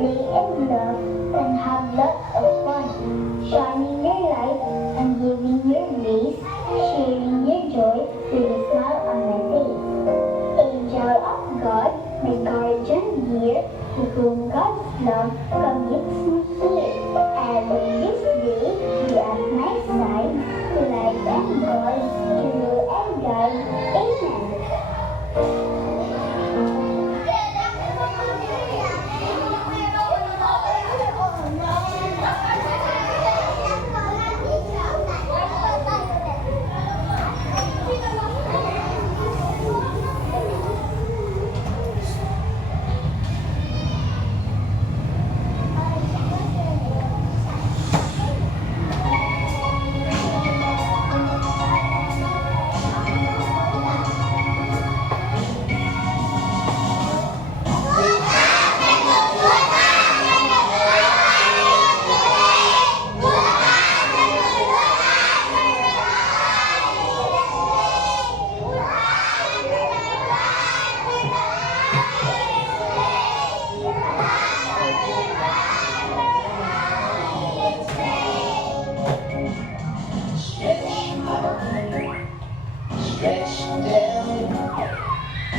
play and love and have lots of fun, shining your light and giving your grace, sharing your joy with a smile on my face. Angel of God, my guardian dear, to whom God's love commits me here. And in this day, be at my side, to light and guide, to rule and guide. Amen. Stretch down,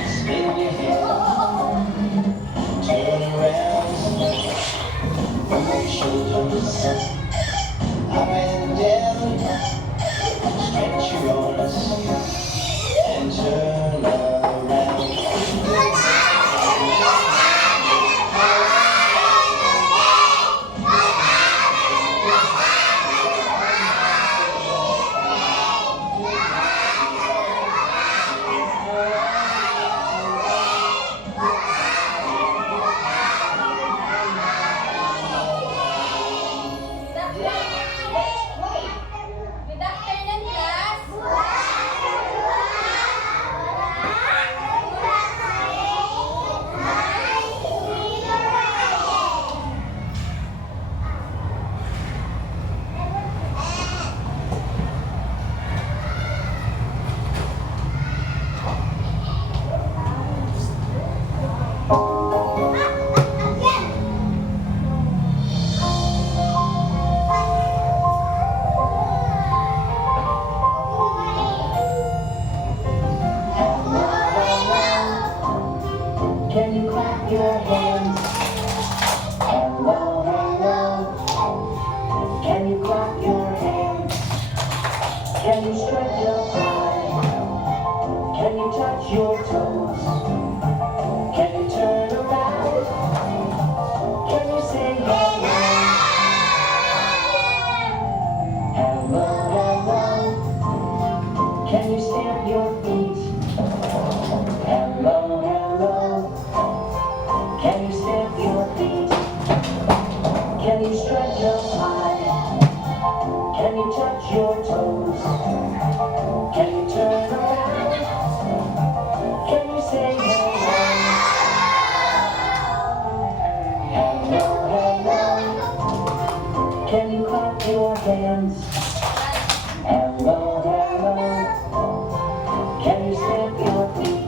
spin your head, turn around, move your shoulders, up and down, stretch your arms, and turn around. Can you clap your hands? Hello, hello. Can you clap your hands? Can you stretch up high? Can you touch your toes? Can you turn around? Can you say hello? Hello, hello. Can you stamp your feet? Hello, hello. Can you stamp your feet? Can you stretch up high? Can you touch your toes? Can you turn around? Can you say hello? Hello, hello. Can you clap your hands? Hello, hello. Can you stamp your feet?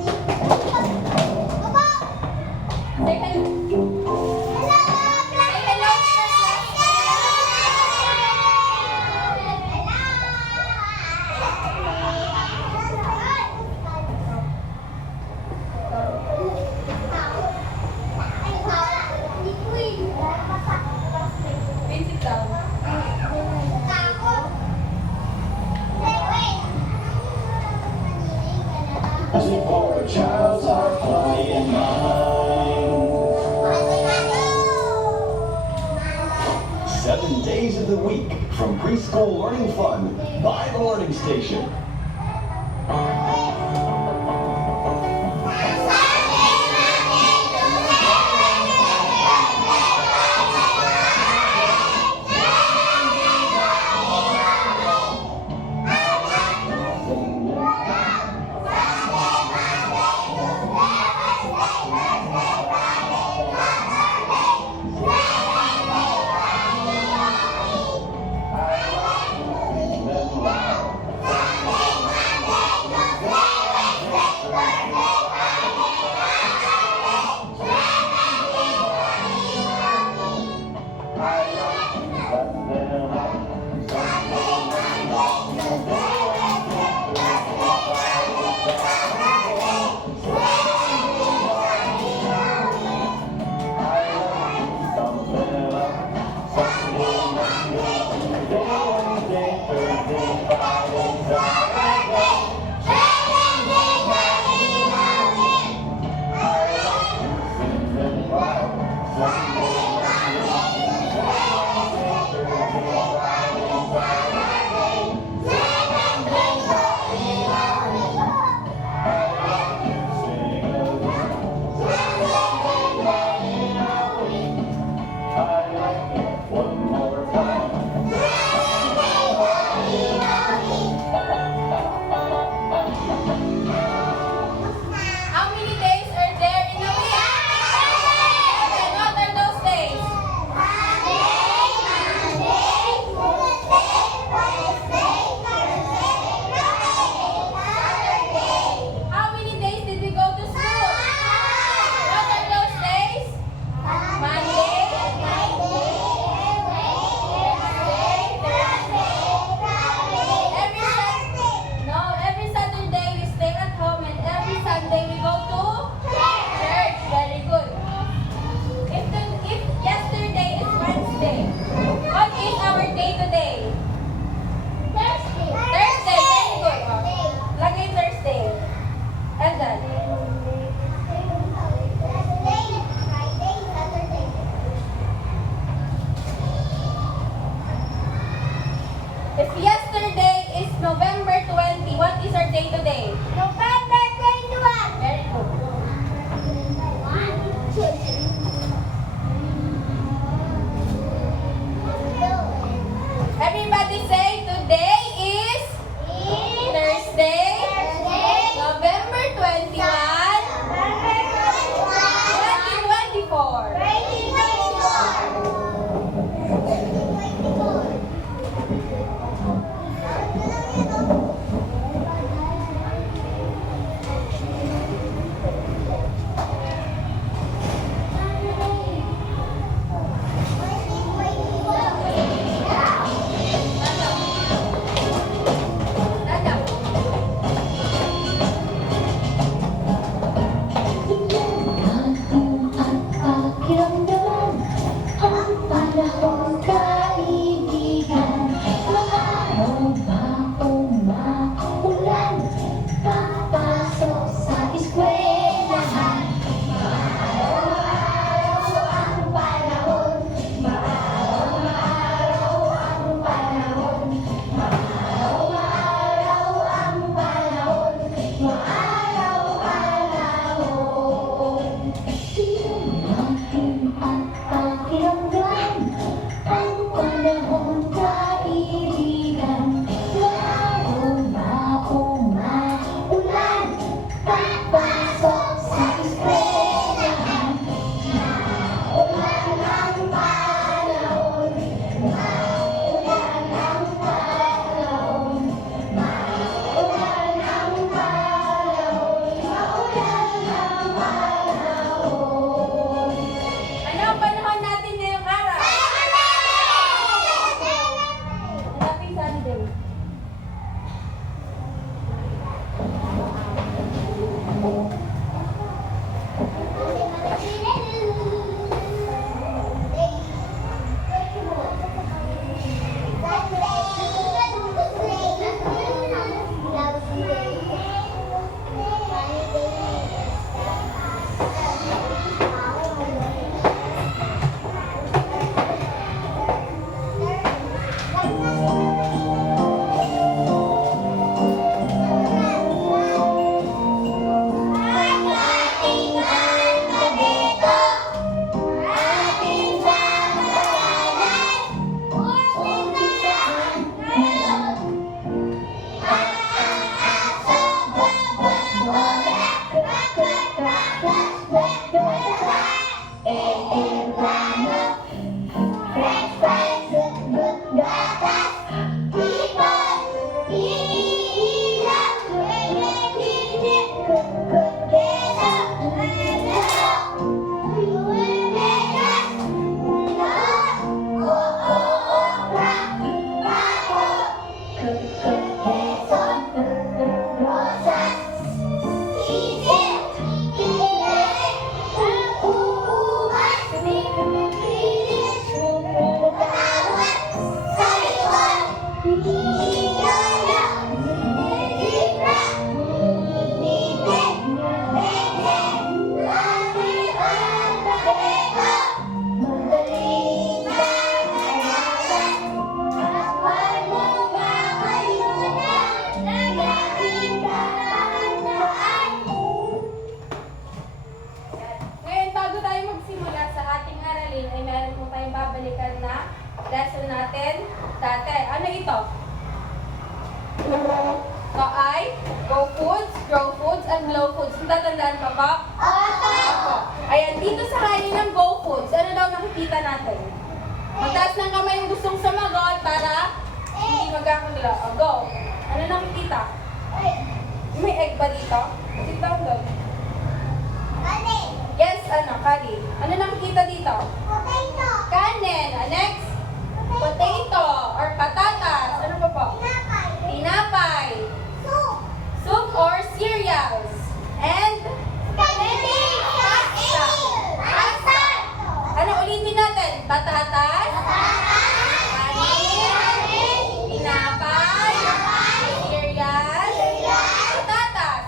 For a child's heart, body, and mind. 7 days of the week from preschool learning fun by the Learning Station. aralin ay meron po tayong babalikan na lesson natin dati. Ano ito? Ito ay Go Foods, Grow Foods, and Glow Foods. Tatandaan pa ba? Opo. Ayan, dito sa kanin ng Go Foods, ano daw nakikita natin? Magtaas ng kamay yung gustong sumagot para hindi magkakagulo. O, go. Ano nakikita? May egg ba dito? Sit down doon. Yes, ano, kali. Ano nakikita dito? Kanin. Next, potato or patatas. Ano pa po? Tinapay. Soup or cereals. And pasta. Ano ulitin natin? Patatas. Kanin. Tinapay. Cereals. Patatas.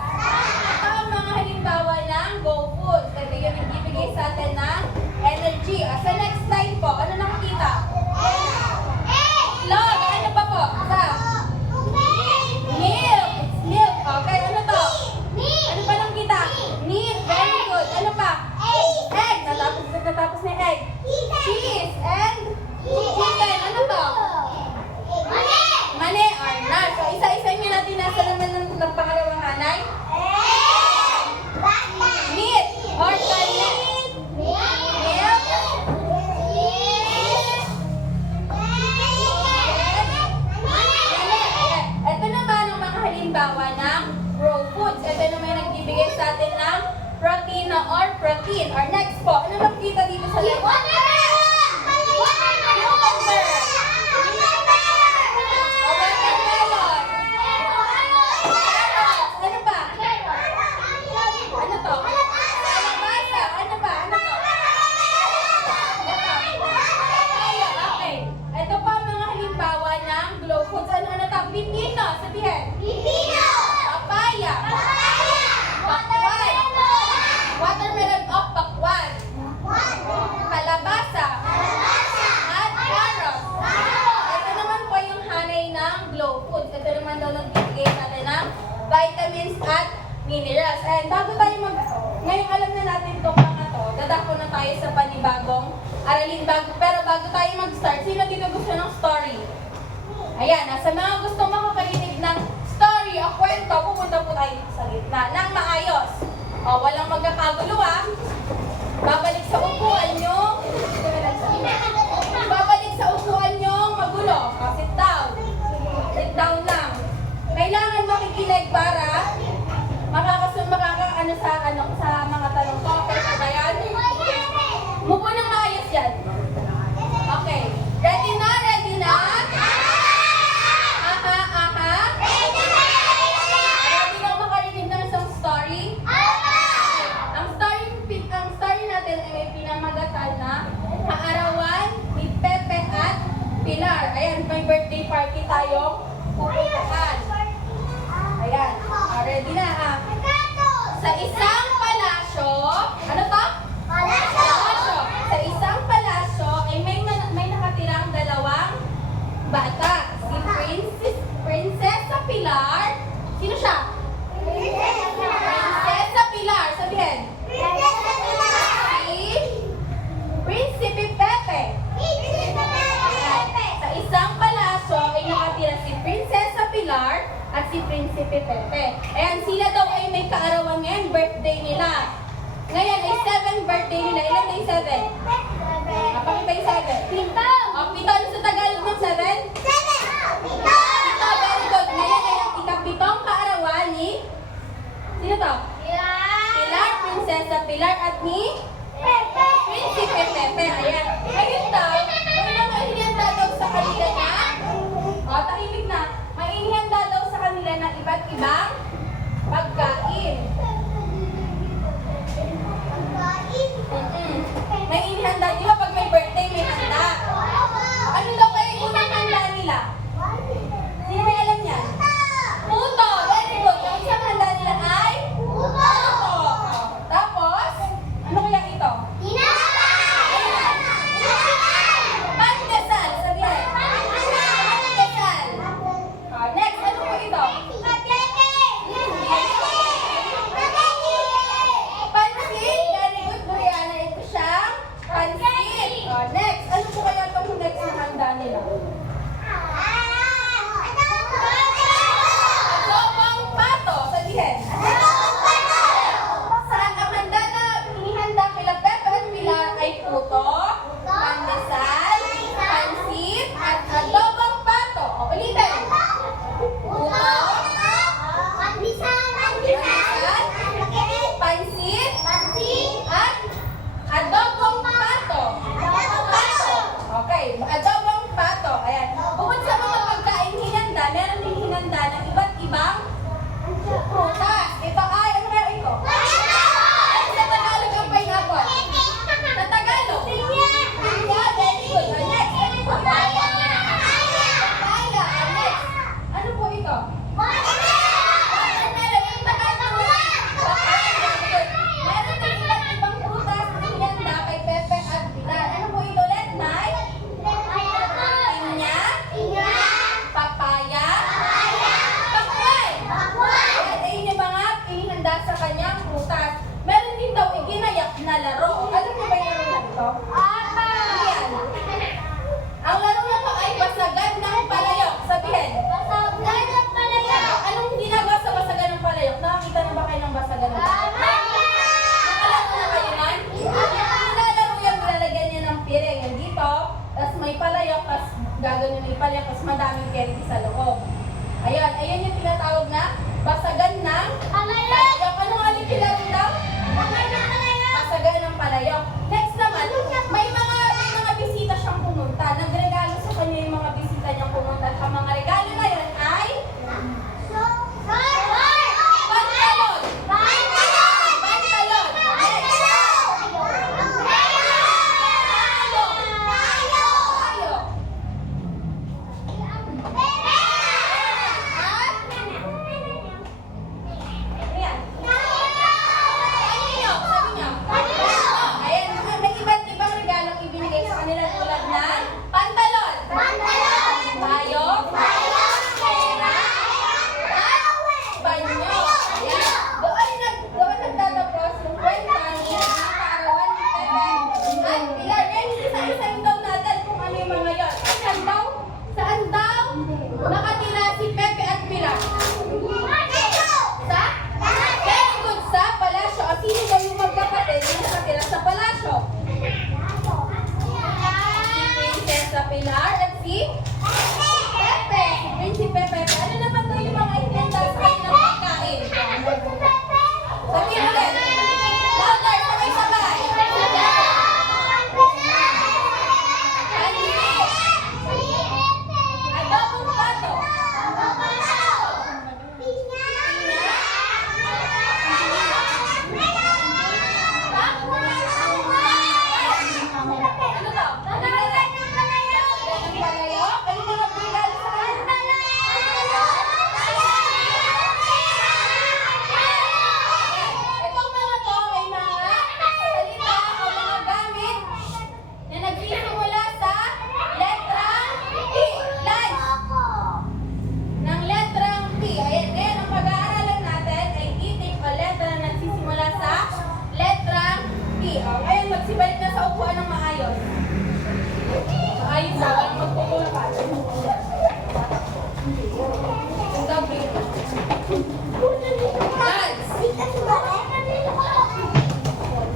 Ito ang mga halimbawa ng Go Foods. Ito yung nagbibigay sa atin ng energy. Sa next slide po, ano nakikita? Log. Ano pa po? Sa milk. It's milk. Okay, ano to? Ano pa nakikita? Meat. Very good. Ano pa? Egg. Natapos na egg. Cheese. And chicken. Ano to? Mani or nut. So, isa-isa nyo natin nasa naman ng pangalawang hanay. Meat or karne. Milk. Ito naman ang mga halimbawa ng raw foods. Ito naman yung nagbibigay sa atin ng protein or protein. Or next po, ano nakikita dito sa left? Watermelon. Carrots. Ano pa? Ano to? Kalabasa. Ano pa? Ano to? Papaya. Okay. Ito pa ang mga halimbawa ng Glow Foods. Ano to? Pipino. Sabihin. Papaya. Pakwan. Watermelon o pakwan. Kalabasa. At carrots. Ito naman po yung hanay ng Glow Foods. Ito naman daw nagbibigay natin ng vitamins at minerals. And bago tayo ngayong alam na natin itong mga to, dadako na tayo sa panibagong aralin. Pero bago tayo mag-start, sino dito gusto ng story? Ayan, sa mga gusto makakarinig ng story o kwento, pupunta po tayo sa gitna ng maayos. O, walang magkakagulo ah. Babalik sa upuan nyo. Babalik sa upuan nyo, magulo. O, sit down. Sit down lang. Kailangan makikinig para sa mga tanong ko. Okay ba yan? Mupo ng maayos yan. Okay. Ready na? Ready na? Ready na makarinig ng isang story? Ang story natin ay may pinamagatan na kaarawan ni Pepe at Pilar. Ayan, may birthday party tayo pupuntahan. Ayan, ready na Sa isang palasyo, ano to? Palasyo. Sa isang palasyo ay may nakatirang dalawang bata. Si Prinsesa Pilar. Sino siya? Prinsesa Pilar. Sabihin. Si Prinsipe Pepe. Sa isang palasyo ay nakatira si Prinsesa Pilar at si Prinsipe Pepe. Ayan, sila daw ay may kaarawan ngayon, birthday nila. Ngayon ay 7th birthday nila. Ilan na yung 7? Pakita yung 7. Pito. Ano sa Tagalog ng 7? Pito. Very good. Ngayon ay ang ikapitong kaarawan ni... Sino to? Pilar, Prinsesa Pilar at ni... Prinsipe Pepe. Ayan. Ngayon daw, may mga inihanda daw sa kanila na... O, tahimik na. May inihanda daw sa kanila na iba't ibang pagkain. May inihanda. Di ba pag may birthday, may handa? Ano daw kayo yung unang handa nila? Sino may alam yan? Puto. Very good. Yung isang handa nila ay? Puto. Tapos, ano kaya ito? Pandesal. Sabihin. Pandesal. Next, ano po ito? natin, magsibalik na sa upuan ng maayos. Maayos ha, walang magpupulkan. Ang gabi. Dance.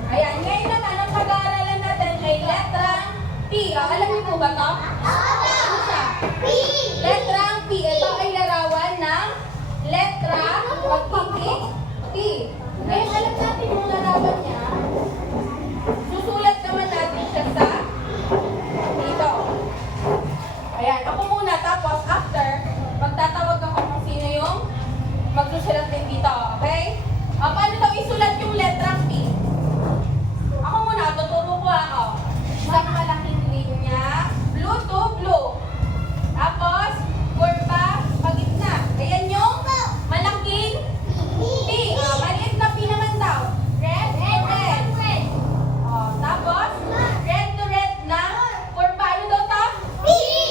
Ayan, ngayon naman ang pag-aaralan natin ay letrang P. Alam niyo po ba ito? Ano siya? Letrang P. Ito ay larawan ng letra magiging P. Ngayon alam natin yung larawan niya. Susulat naman natin siya sa dito. Ayan, ako muna. Tapos after, magtatawag ako kung sino yung magsusulat din dito. Okay? Paano daw isulat yung letrang P? Ako muna, tuturo ko ako. Isang malaking linya, blue to blue. Tapos, kurba, pagitna. Ayan yung malaking P. Maliit na P naman daw. Red to red. Tapos, red to red na kurba. Ano daw to?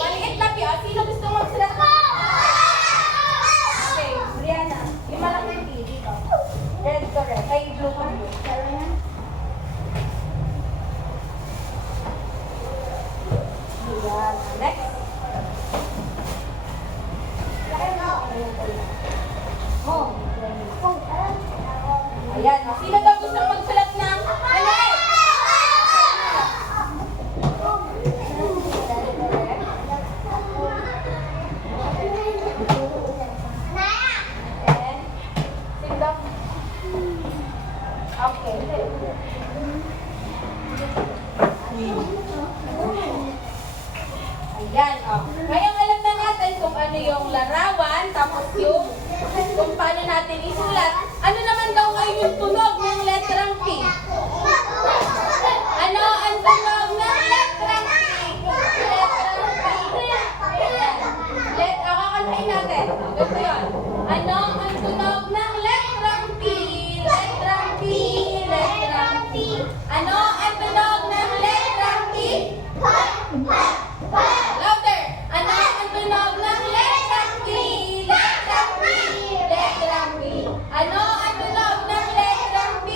Maliit na P. Sino gusto magsulat? Okay, Brianna. Yung malaking P dito. Red to red. Ay, blue to blue. Ayan. Next. Ayan. Sino daw gusto magsulat ng maliit? And, sino daw? Okay. Ayan, oh. Ngayon alam na natin kung ano yung larawan, tapos yung kung paano natin isulat. Ano naman daw ay yung tunog ng letrang P? Ano ang tunog ng letrang P? Letrang P. Ayan. Kakantahin natin. Ganito yun. Ano ang tunog ng letrang P? Letrang P. Letrang P. Ano ang tunog ng letrang P? Louder! Ano ang tunog ng letrang P? Letrang P! Letrang P! Ano ang tunog ng letrang P?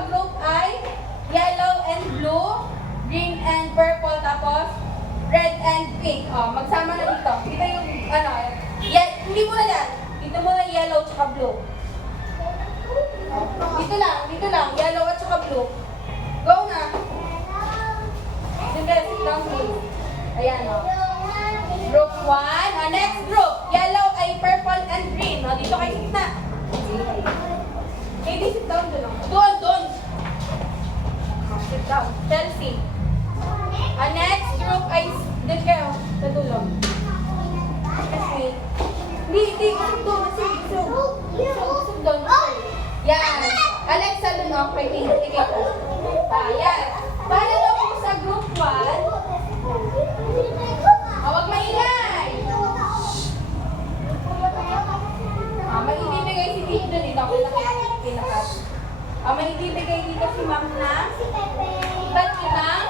sa group ay yellow and blue, green and purple, tapos red and pink. Oh, magsama na dito. Dito yung, ano, hindi muna yan. Dito muna yellow tsaka blue. Dito lang, yellow at tsaka blue. Go na. Sige, sit down please. Ayan, oh. Group 1. Next group, yellow ay purple and green. Oh, dito kayo sit na. Katie, sit down doon. Doon. Oh, sit down. Chelsea. Next group ay, doon kayo, sa dulo. Kasi, hindi, usog doon. Yan. Alexa doon, oh, kay Katie. Yan. Para daw po sa group 1, huwag maingay. May ibibigay si Tito doon. Dito ako kinakas. May ibibigay dito si Ma'am na iba't ibang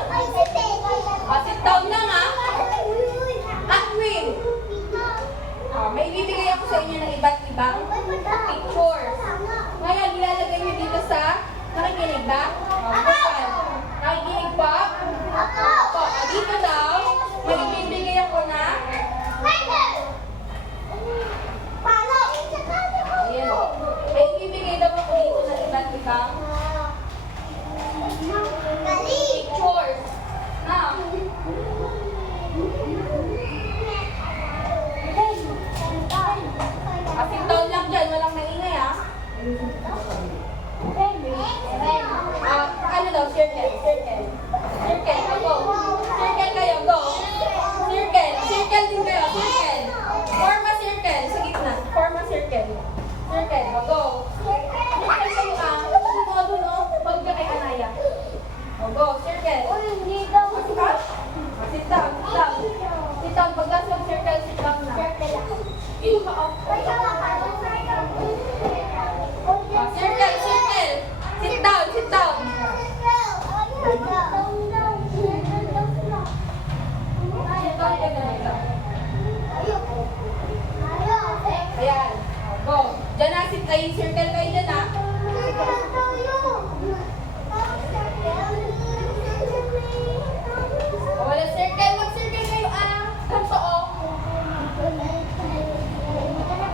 sit down lang Queen. May ibibigay ako sa inyo ng iba't ibang pictures. Ngayon, ilalagay nyo dito sa nakikinig ba? Nakikinig pa? Opo. Dito daw, may ibibigay ako na ayan. May ibibigay daw ako dito na iba't ibang pictures. Sit down lang dyan, walang maingay ano daw, circle, go. Circle kayo, go. Circle din kayo, circle. Form a circle, sa gitna. Form a circle. Circle, go. Circle kayo dun, huwag ka kay Anaya. Go, circle. Sit down. Pagkas mag-circle, sit down na. Dito ka, circle. Sit down. Ayan. Go. Diyan na, circle kayo dyan Wala circle. Mag-circle kayo kanto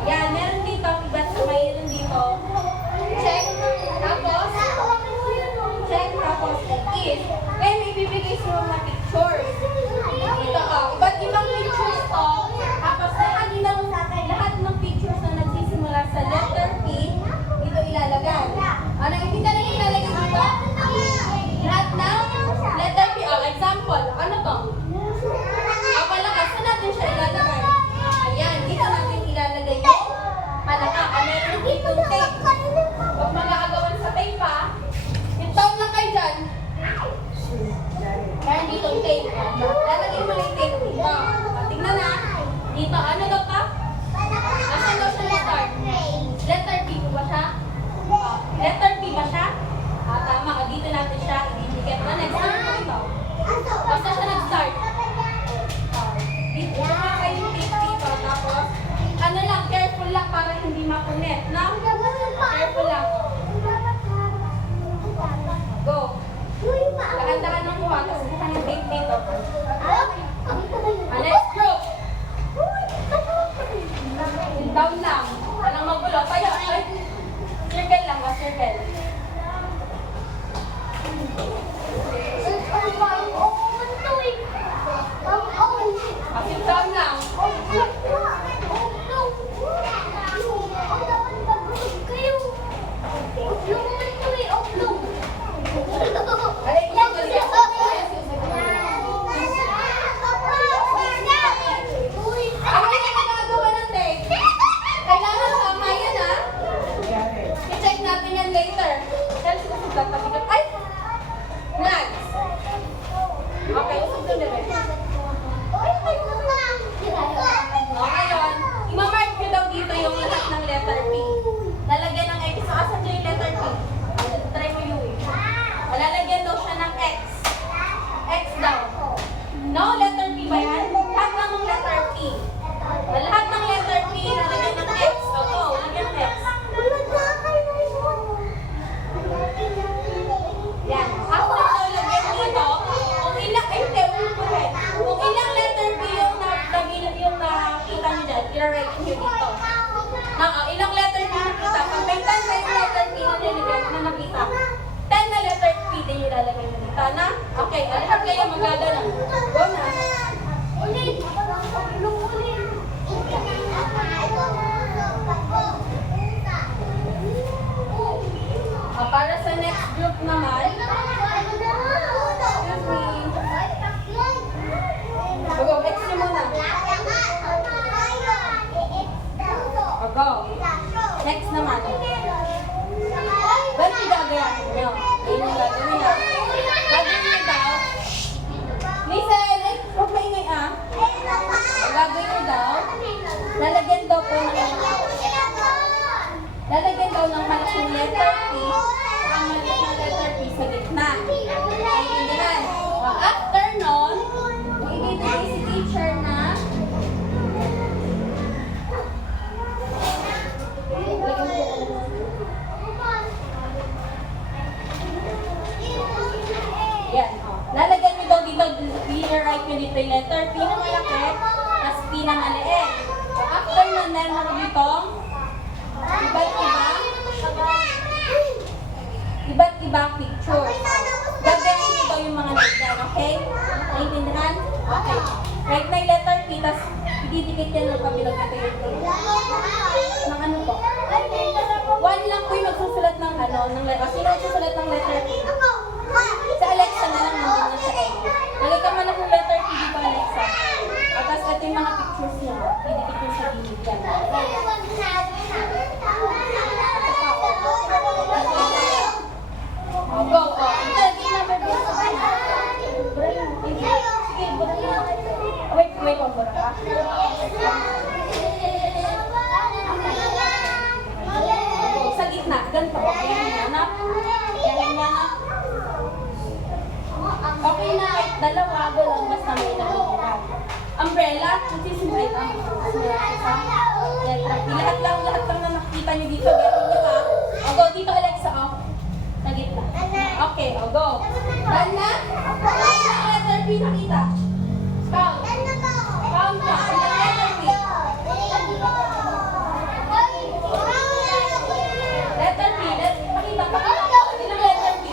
Yan, meron dito. Iba't sa mayroon dito. Check. Tapos, is. Ngayon, may bibigay sa mga pictures. Ito, iba't ibang pictures to. Tapos, lahat ng pictures na nagsisimula sa letter P, dito ilalagay. Nakikita na ilalagay dito? Lahat ng letter P. Example, ano to? Palakas, saan natin siya ilalagay? Ayan, dito natin ilalagay yung palaka. Meron ditong tape. Huwag mag-aagawan sa tape, Sit-down lang kayo dyan. Meron ditong tape. Lalagay mo na yung tape dito. Tingnan na. Dito, ano daw ka? Asan daw siya na-start? Letter P ba siya? Letter P ba siya? Tama. Dito natin siya. Ididikit na. Next time mo ito. Basta siya nag-start. Dito na kayo yung tape dito. Tapos, ano lang, careful lang para hindi mapunit. Careful lang. Go. Dahan-dahan ng kuha. Tapos, buksan yung tape dito. Next group. Down lang. Walang magulo. Tayo. Circle lang. Circle. Sit down lang. dito. Ilang letter P nakita? Pag may 10 kayong letter P na nakita, 10 na letter P din yung ilalagay mo dito, na? Okay, lahat kayo magagana. Go na. Para sa next group naman, excuse me. Go, X nyo muna. Go. Next naman. Ba't yung gagayahin nyo? Ayun yung gagawin nyo. Gagawin nyo daw. Listen, huwag maingay ah. Gagawin nyo daw. Lalagyan daw po ng malaking letter P. Ang maliit na letter P sa gitna. Naiintindihan. After nun, ibibigay si teacher na yan, lalagyan nyo daw dito, i-write nyo dito yung letter P na malaki, tapos P na maliit. After nun, meron ditong iba't ibang picture. Gagawin nyo daw yung mga nagdan, okay? Naiintindihan? Okay. Write na yung letter P, tapos ididikit yan ng kabilang ito yung ng ano po. One lang po yung magsusulat ng ano, ng letter. Sino magsusulat ng letter P? Sa Alexa na lang, nandun na siya. Lagay ka man ng letter P dito, Alexa. At tapos ito yung mga pictures niya. Didikit yung sa gilid yan. Go, ito, yung number po. Wait, pabura ka. Sa gitna, ganito. Yan na. Okay na, kahit dalawa, lang basta may nakukuha. Umbrella, magsisimay ka. Lahat lang na nakikita niyo dito. Gano'n niyo ha. O go, dito Alexa, o. Sa gitna. Okay, o go. Done na? Ilang letter P nakita? Count. Count ka. Ilang letter P? Letter P. Pakita. Ilang letter P?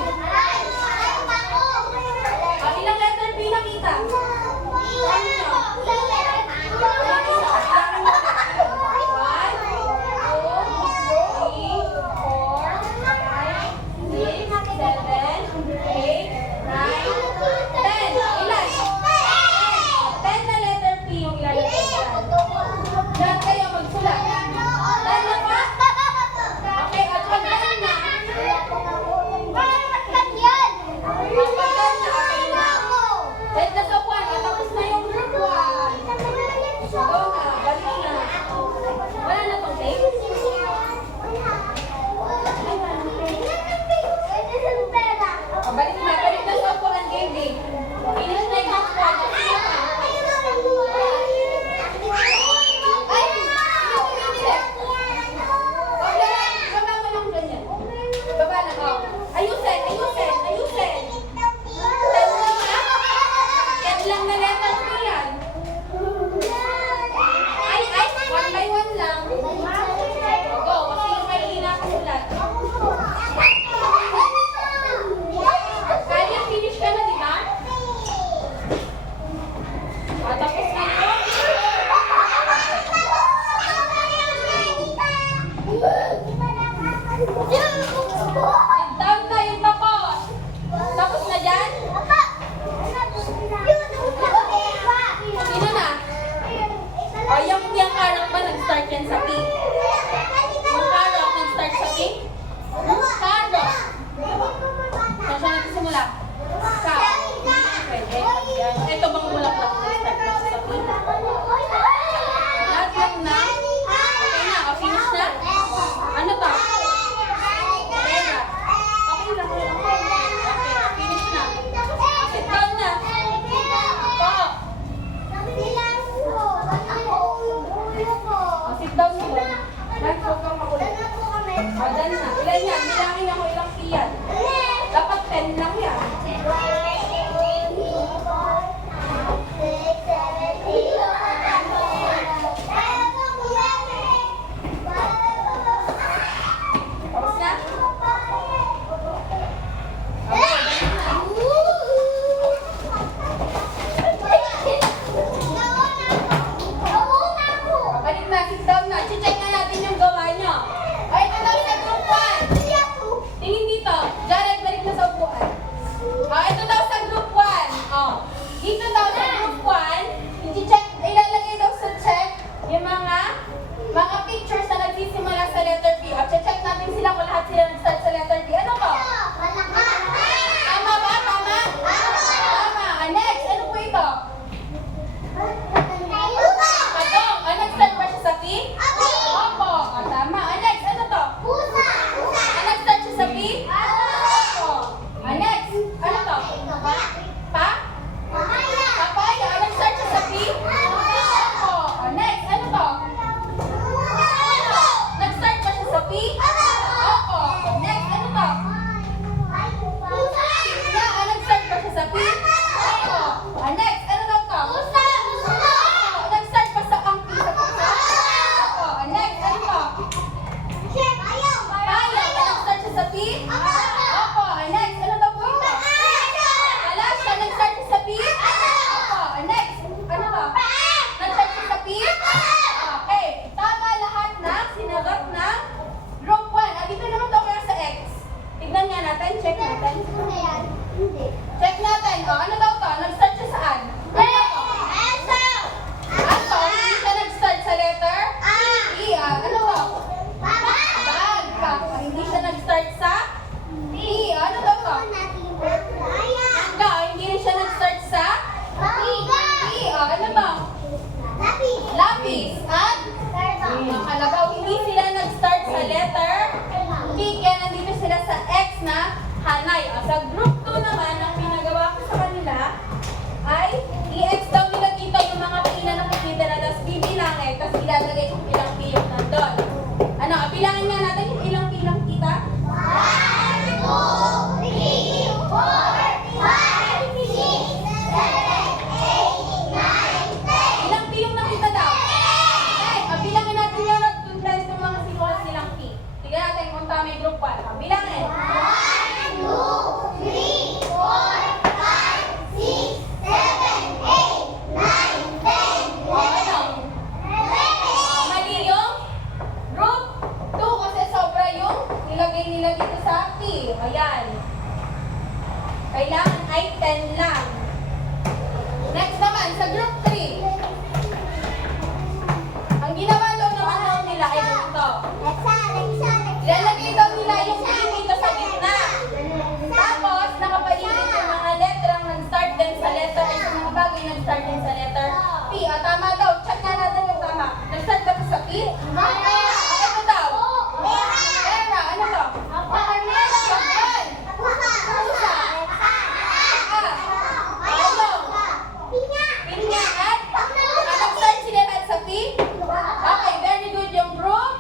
Ilang letter P nakita? Count nyo. 10 na letter P yung ilalagay dyan. Lahat kayo magsulat. 10 na pa? Okay, at pag 10 na. Pag 10 na, okay na. Let na sa 1. Tapos na yung group 1. Go na, balik na. Wala na pang tape? Balik na sa upuan, Gaby. Finish na yung squad. Baba mo lang ganyan. Baba lang, oh. Ayusin. 10 lang ha? 10 lang na letter ko yan. Ay, 1 by 1 lang. Go, kasi yung mahihina ka sulat. Kaya finish ka na, di ba? Tapos na yun. Sit down na yung tapos. Tapos na dyan? Sino na? O, yung karang ba nag-start yan sa P? Yung karang nag-start sa P? Karang. Saan siya nagsimula? Ka. Pwede. Yan. Ito bang bulaklak nag-start na sa P? Lahat lang na. Okay na. O, finish na? Ano to? Pera. Okay lang. Okay. Finish na. Sit down na. Po. Sit down na ba? Lahat huwag kang makulit. O, dyan na. Ilan yan? Bilangin ako ilang P yan. Dapat 10 lang yan. sila kung lahat sila nag-start sa letter D. Ano to? Tama ba? Tama? Tama. Next, ano po ito? Padong. Nag-start ba siya sa P? Opo. Tama. Next, ano to? Nag-start siya sa P? Opo. Next, ano to? Pa? Papaya. Nag-start siya sa P? Opo. Next, ano to? Nag-start ba siya sa P? Opo. Next, ano to? Nag-start ba siya sa P? Opo. Next, ano daw to? Opo. Nag-start ba sa ang P sa pusa? Opo. Next, ano to? Tayo. Nag-start siya sa P? Opo. Next, ano daw po ito? Wala siya. Nag-start siya sa P? Opo. Next, ano to? Nag-start siya sa P? Okay. Tama lahat ng sinagot ng group 1. Dito naman daw kaya sa X. Tignan nga natin. Check natin. Check natin. Ano daw to? Nag-start siya saan? Aso. Hindi siya nag-start sa letter? E. Ano to? Bag. Hindi siya nag-start sa T. Ano daw to? Mangga. Hindi rin siya nag-start sa T. Ano to? Lapis. At kalabaw. Hindi sila nag-start sa letter T. Kaya nandito sila sa X na hanay. Sa group 2 naman, ang pinagawa ko sa kanila ay i-X daw nila dito yung mga P na nakikita na tapos bibilangin tapos ilalagay kung ilang P yung nandun. Ano, bilangin nga natin yung ilang P lang kita. Ilang P yung nakita daw? Okay, bilangin natin yung nag-contest ng mga sinulat nilang P. Tignan natin kung tama yung group 1. Bilangin. Ano? Mali yung group 2 kasi sobra yung nilagay nila dito sa P. Ayan. Kailangan ay 10 lang. Next naman, sa group 3. Ang ginawa daw nila ay ito. Ilalagay daw nila yung P dito sa gitna. Tapos, nakapaligid yung mga letrang nag-start din sa letter S. Yung mga bagay nag-start din sa letter P. Tama daw. Check na natin yung tama. Nag-start ba ito sa P? Ano daw? Pera. Ano to? Sabon. Pusa. Palong. Pinya. At nag-start sila lahat sa P? Okay, very good yung group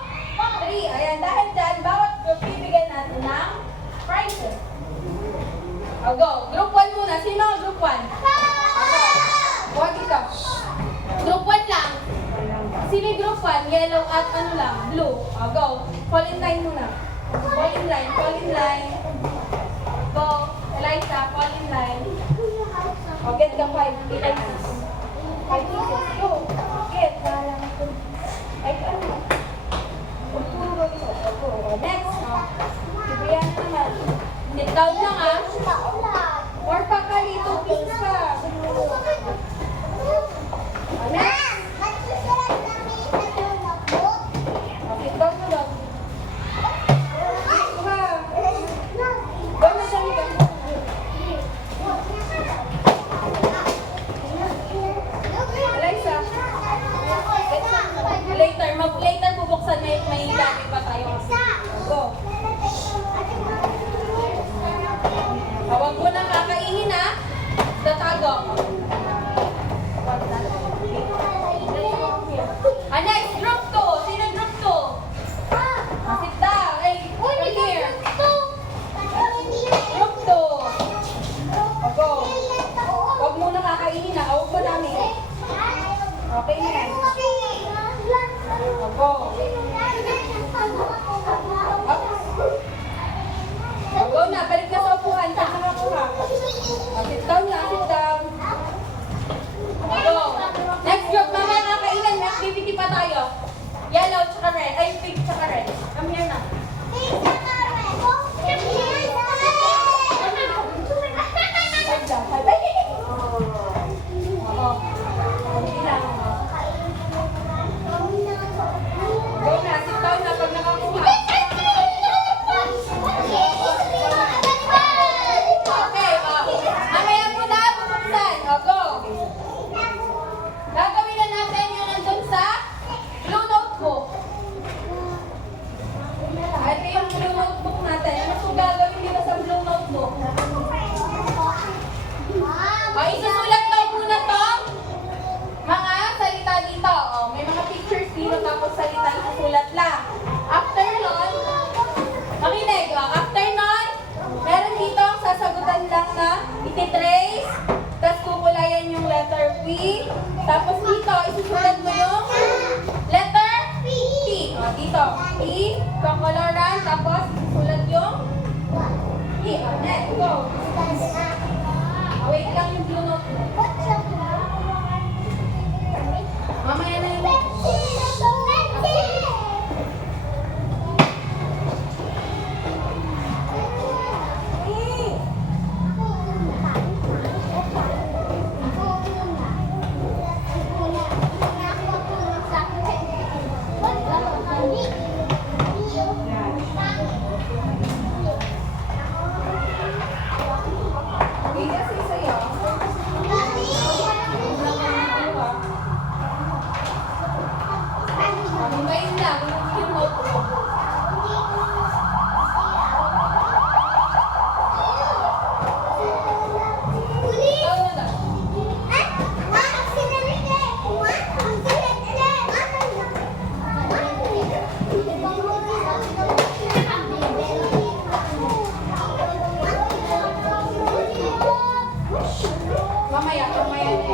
3. Ayan, dahil dyan, bawat group bibigyan natin ng prizes. O, go. Group 1 muna. Sino ang group 1? Huwag ito. Group 1 lang. Sino yung group 1? Yellow at ano lang? Blue. O, go. Fall in line muna. Fall in line. Fall in line. Go. Eliza, fall in line. O, get the 5 pieces. 5 pieces. Go. Get. Ay, ano? Next. Si Brianna naman. Sit down lang ah. Or pa ka dito, pieces pa. Next. Sit down na lang. Doon na dali ka. Eliza. Later, mag-play Dito, E, kakoloran, tapos sulat yung E. Next, go. Wait lang yung blue note. Mamaya na yung Okay, kasi sa'yo. Hintayin lang yung notebook. Ikaw na lang. Mamaya na yan.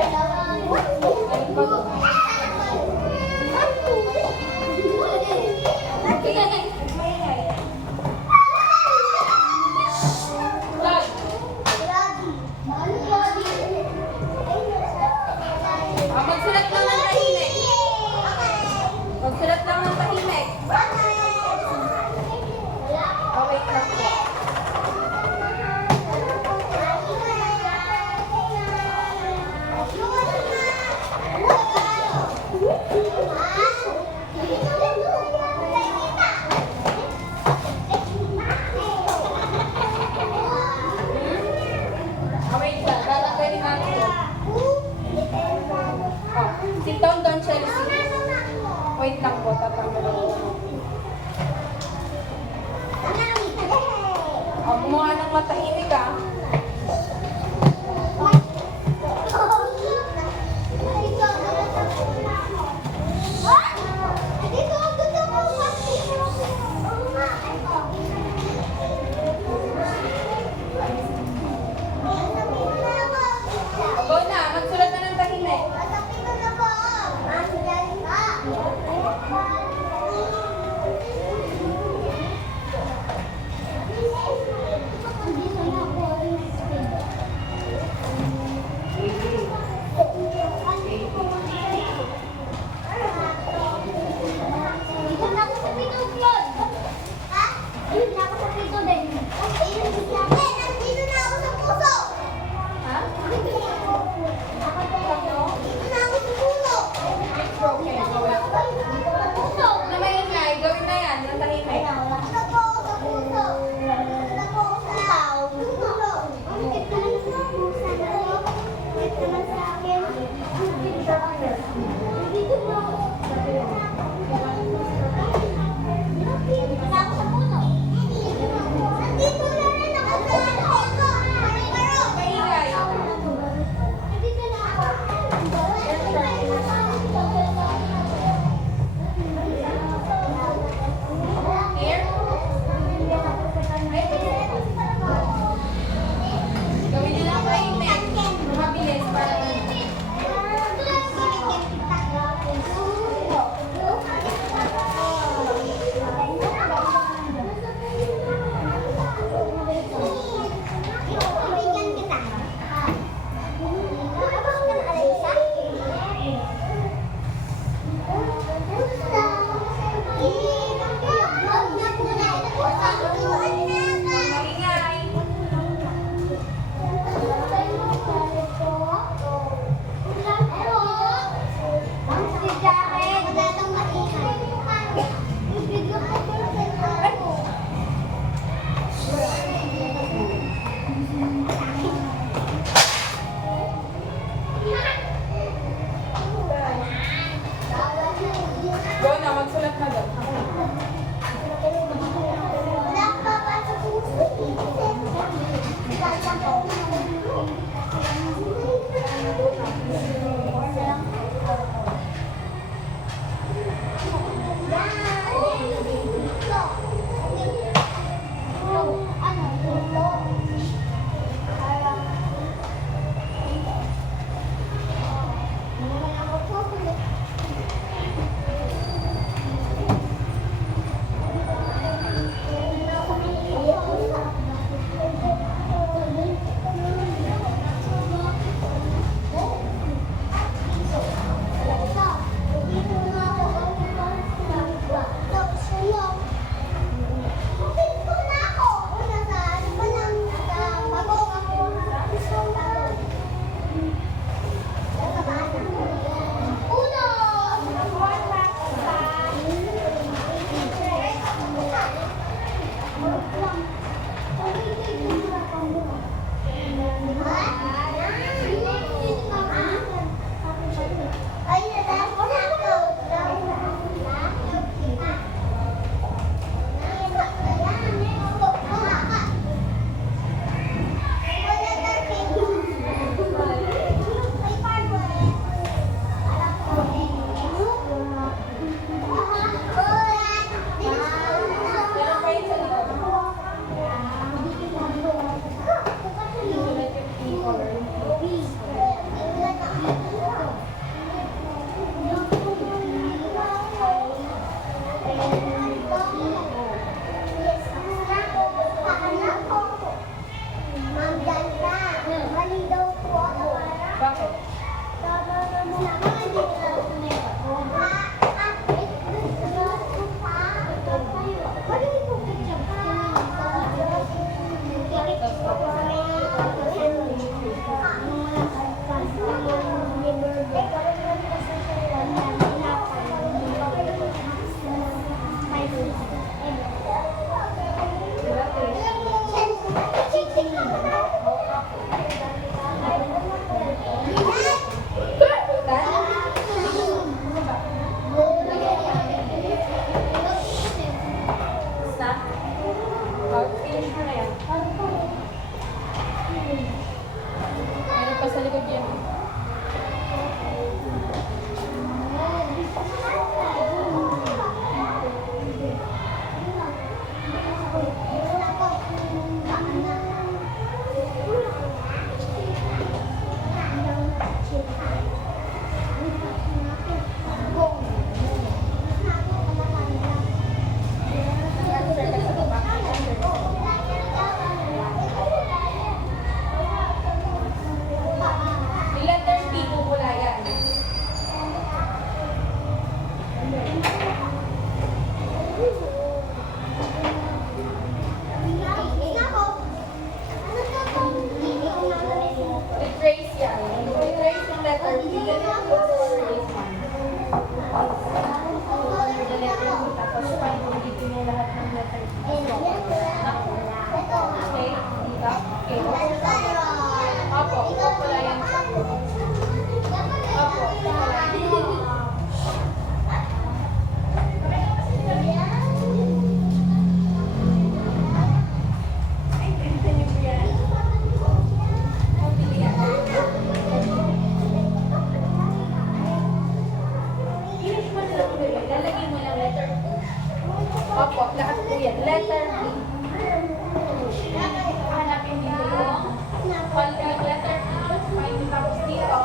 Ayun ko. Lord, magsulat lang ng tahimik. Magsulat lang ng tahimik. Oh, wait lang po. Oh, wait lang. Lalagay natin ito. Oh, sit down doon, Chelsea. Wait lang po, tatanggalin ko. Stop. Oh, finish mo na yan. Meron pa sa likod yan. Yung letter P, pupula yan. Retrace yan. Retrace yung letter P. Retrace one. The letter P, tapos find dito yung lahat ng letter P. Okay, dito. Okay, opo, pupula yan. Opo, pupula yan. Ay, ganito niyo po yan. Pili yan. Finish mo sila po yun. Lalagyan mo lang letter P. Opo, lahat po yan. Letter P. Hanapin dito yung letter P. Find tapos dito.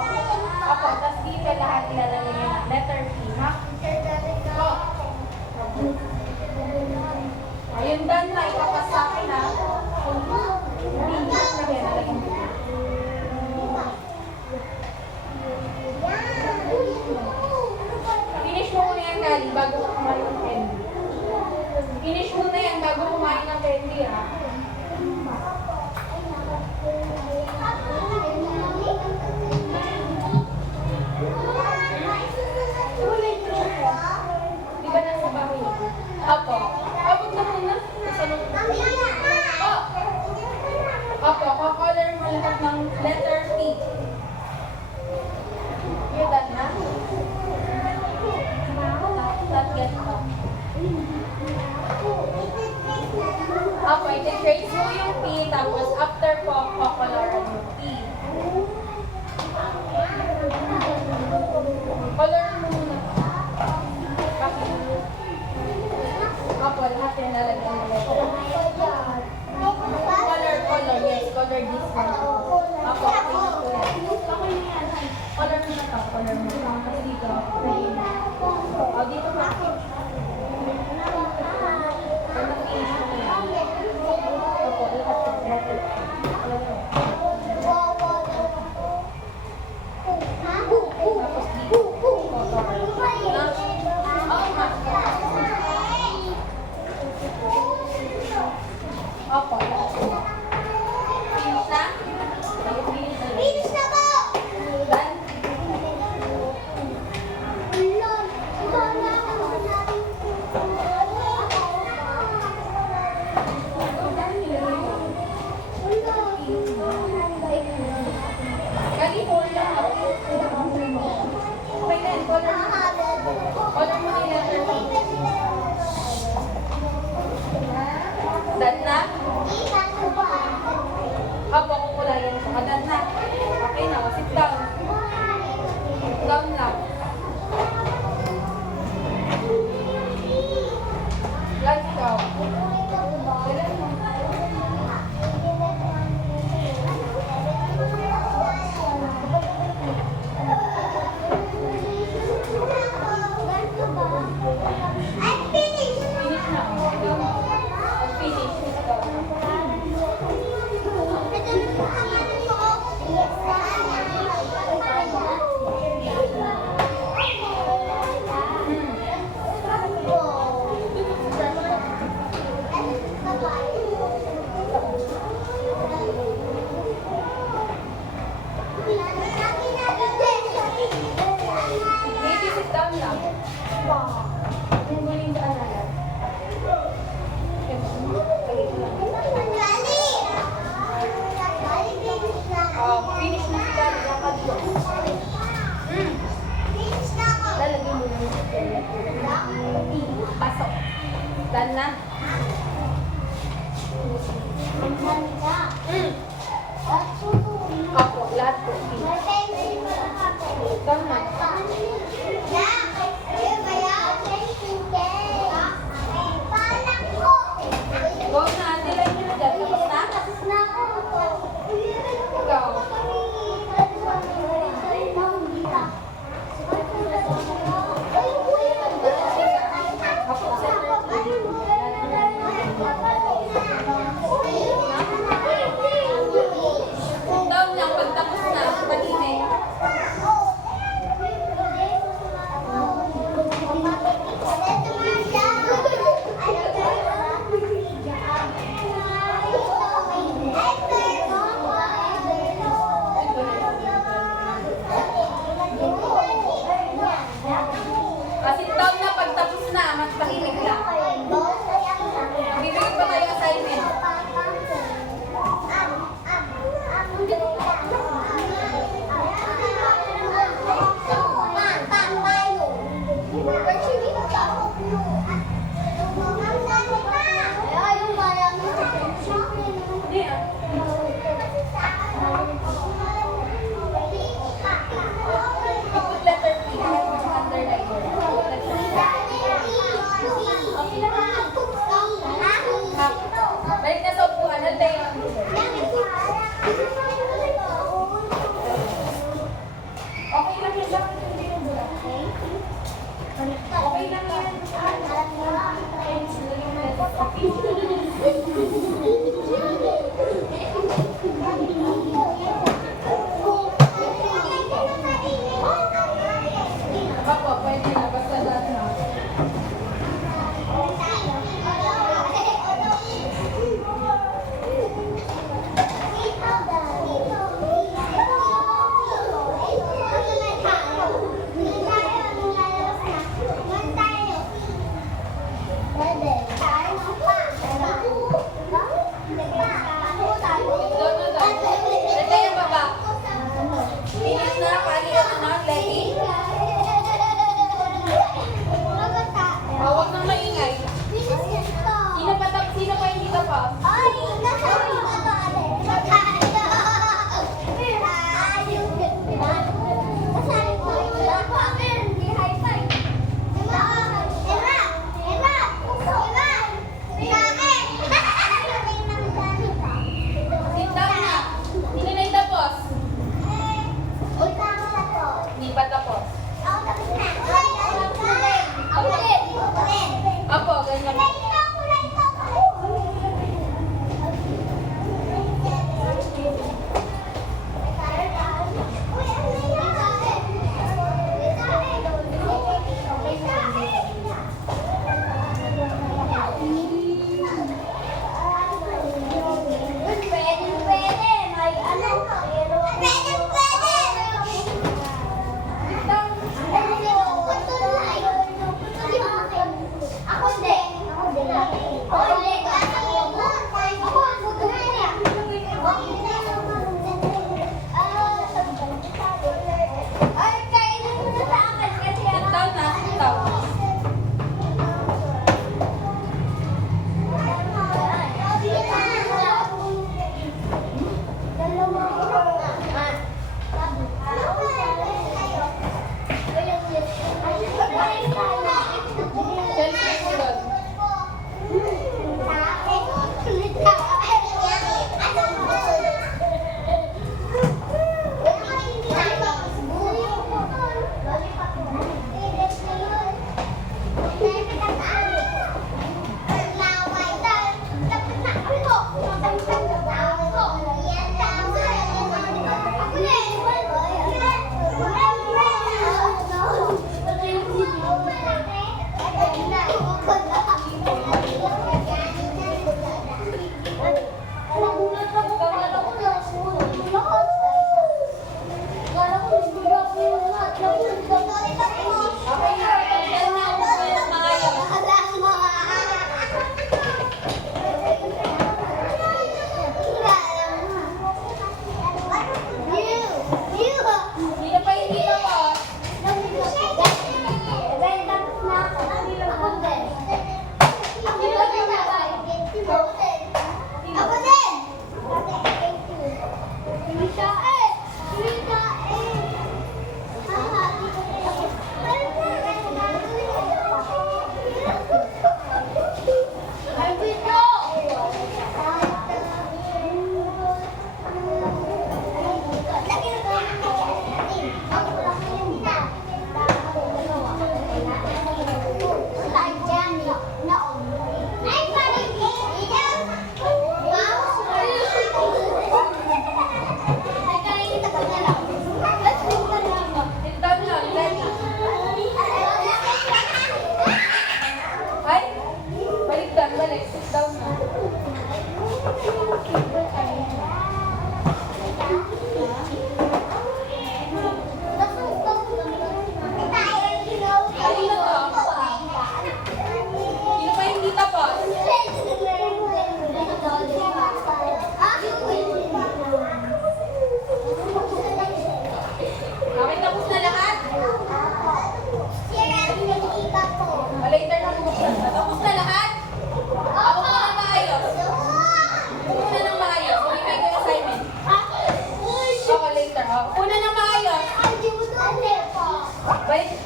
Opo, tapos dito lahat ilalagay yung letter P. Ha? Opo. Ayun, done na. Ipapas sa akin ha. Hindi na yan. Lalagyan mo. Finish mo muna yan, Kali, bago ka kumain ng candy. Finish mo na yan bago kumain ng candy, ha? Di ba nasa bahay niyo? Opo. Abot na muna. Kasunod. Oh! Opo, kakolor mo lahat ng letter P. You're done na? Not yet pa. Opo, i-trace mo yung P, tapos after po, kakoloran yung P. Color mo muna. Opo, lahat yung lalagyan mo letter. Color, yes, color this one. Opo, okay na po yan. Color mo na to, color mo. Kasi dito, green. O, dito na. Finish mo na yan. Opo, lahat yung letter. Tapos dito. Oo, ma. Opo, lahat. Finish na? Finish na. Done? Dan na. Ang ganda. At Ako, lahat po. may pencil pa nakapili. Tama. Huwag na, nilay nyo na dyan. Tapos na? Ikaw. Ako, center. Daw niya, pagtapos na, palimig.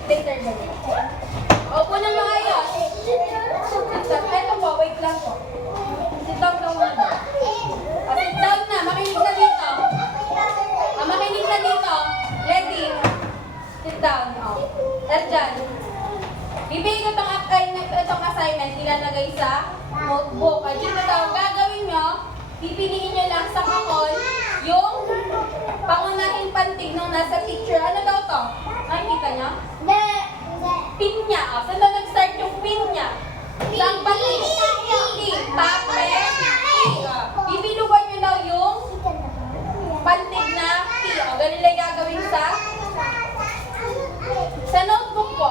Later, ganun. Opo na maayos. Ito po, wait lang po. Sit down ka muna. Sit down na, makinig na dito. Makinig na dito. Ready? Sit down. Dyan. Bibigay ko itong assignment, ilalagay sa notebook. At dito daw, gagawin nyo, pipiliin nyo lang sa kakol yung pangunahing pantig nung nasa picture. Ano daw to? Nakikita nyo? Pin niya. Saan daw nag-start yung pin niya? Saan pantig? Papel. Bibilugan nyo daw yung pantig na P. Ganun lang gagawin sa notebook po.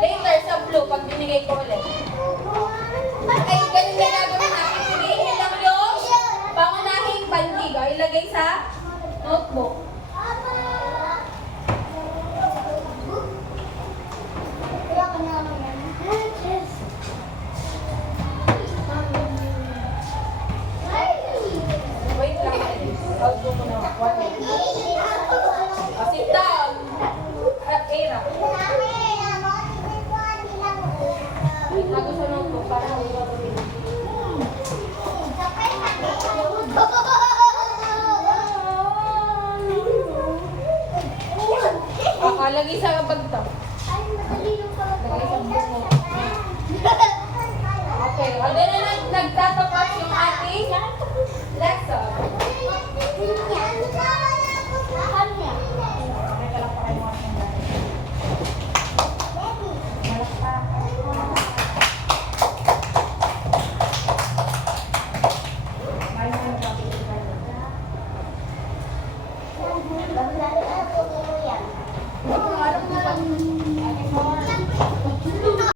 Later sa blue, pag binigay ko ulit. Ay, ganun lang gagawin na. Pipiliin nyo lang yung pangunahing pantig. Ilagay sa notebook. Wait lang. Outgo ko na. Sit down. Era. Tago sa notebook para mawawin. Lagay sa bag to. Lagay sa bungo. Okay. O, then na nagtatapos yung ating lesson.